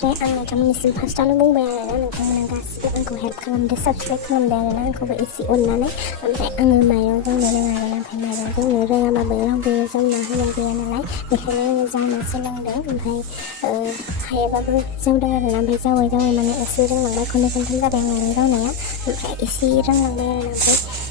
ओमफ्राय आं नोंथांमोननिसिम फार्स्टआवनो बुंबाय आरोना नोंथांमोना गासिबो आंखौ हेल्प खालामदो साबस्क्राइब खालामदो आरोना आंखौबो एसे अननानै ओमफ्राय आङो माइरं जावनो रोङा आरोना ओमफ्राय माइरं जावनो रोङाबाबो रावबो जावना होनाय गैया नालाय बेखायनो आङो जावनो सोलोंदों ओमफ्राय हायाबाबो जावदों आरोना ओमफ्राय जावै जावै माने एसे रोंलांबाय खननै खनथाम जाबाय आं माइरं जावनाया ओमफ्राय एसे रोंलांबाय आरोना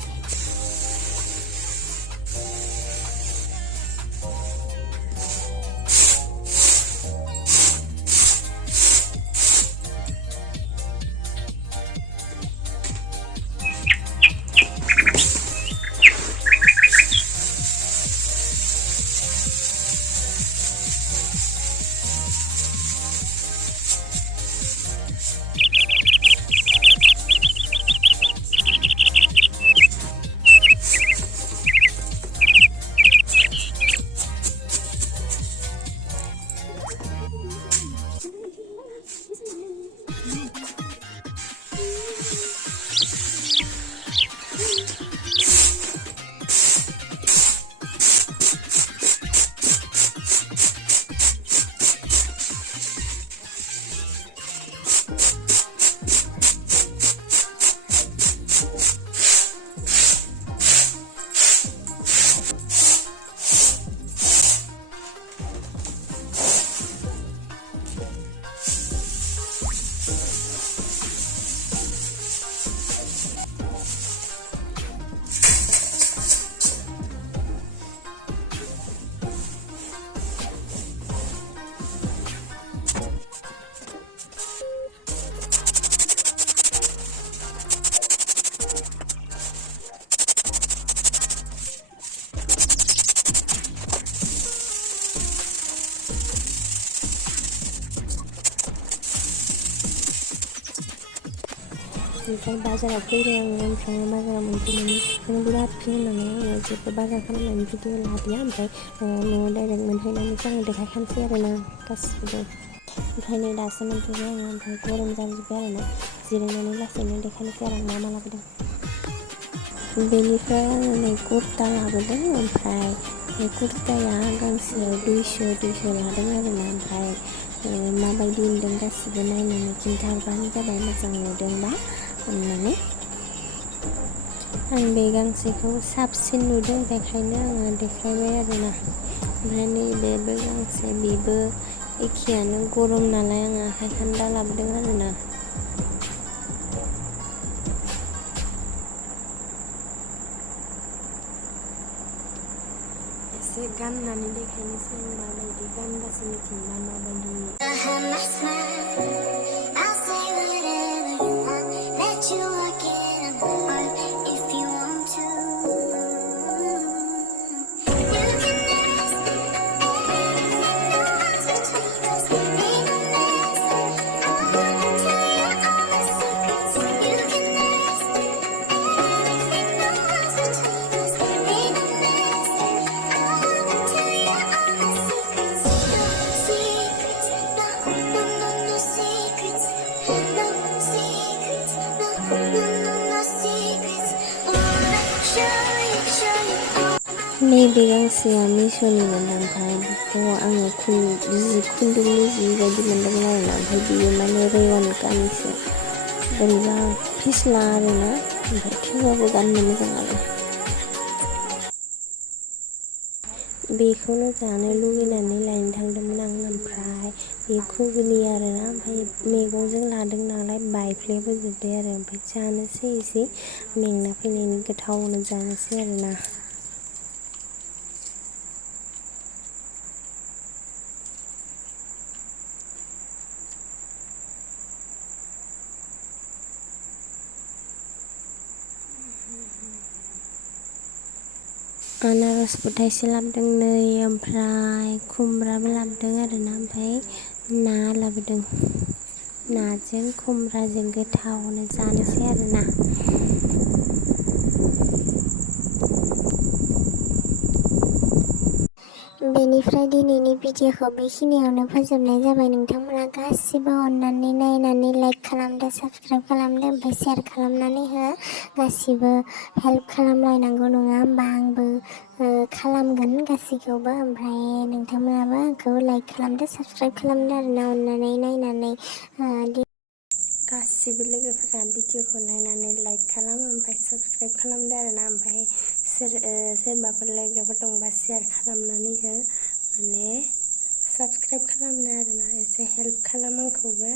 ओमफ्राय बाजाराव फैदों आङो ओमफ्राय बाजाराव मोनफैनानै नों बिराद होननानै आङो जेबो बाजार खालामनायनि भिडिअ लादिया ओमफ्राय न'आव डाइरेक्ट मोनहैनानैसो आङो देखायखानोसै आरोना गासिबो ओमफ्राय नै दासो मोनफैबाय आङो ओमफ्राय गरम जाजोब्बाय आरोना जिरायनानै लासैनो देखायनोसै आरो आं मा मा लाबोदों बेनिफ्राय आङो नै कुर्ता लाबोदों ओमफ्राय बे कुर्ताया गांसेयाव 200 लादों आरोना ओमफ्राय माबायदि होनदों गासिबो नायनानै खिन्थाहरबानो जाबाय मोजां नुदोंबा अननानै आं बे गांसेखौ साबसिन नुदों बेखायनो आङो देखायबाय आरोना ओमफ्राय नैबेबो गांसे बेबो एखेयानो गरम नालाय आङो आखाइ खान्दा लाबोदों आरोना एसे गाननानै देखायनोसै आं माबायदि गानबासो मिथियोना माबायदि नैबे गांसेया मिश'निमोन ओमफ्राय बेखौ आङो खुन्दुंनि जि बायदि मोनदोंमोन आरोना ओमफ्राय बियो माने रेयन कानिसो बोरैबा फिस्ला आरोना ओमफ्राय थेवबाबो गाननो मोजां आरो बेखौनो जानो लुगैनानै लायनो थांदोंमोन आं ओमफ्राय बेखौ गोलैयो आरोना ओमफ्राय मैगंजों लादों नालाय बायफ्लेबोजोब्बाय आरो ओमफ्राय जानोसै एसे मेंना फैनायनि गोथावनो जानोसै आरोना आनारसबो थाइसे लाबोदों नै ओमफ्राय खुमब्राबो लाबोदों आरोना ओमफ्राय ना लाबोदों नाजों खुमब्राजों गोथावनो जानोसै आरोना बेनिफ्राय दिनैनि भिडिअखौ बेखिनियावनो फोजोबनाय जाबाय। नोंथांमोना गासिबो अननानै नायनानै लाइक खालामदो, साबस्क्राइब खालामदो, ओमफ्राय शेयार खालामनानै हो। गासिबो हेल्प खालामलायनांगौ नङा होमबा? आंबो खालामगोन गासैखौबो। ओमफ्राय नोंथांमोनाबो आंखौ लाइक खालामदो, साबस्क्राइब खालामदो आरोना अननानै नायनानै। गासिबो लोगोफोरा भिडिअखौ नायनानै लाइक खालाम, ओमफ्राय साबस्क्राइब खालामदो आरोना। ओमफ्राय सोरबाफोर लोगोफोर दंबा शेयार खालामनानै हो, माने साबस्क्राइब खालामनो आरोना। एसे हेल्प खालाम आंखौबो।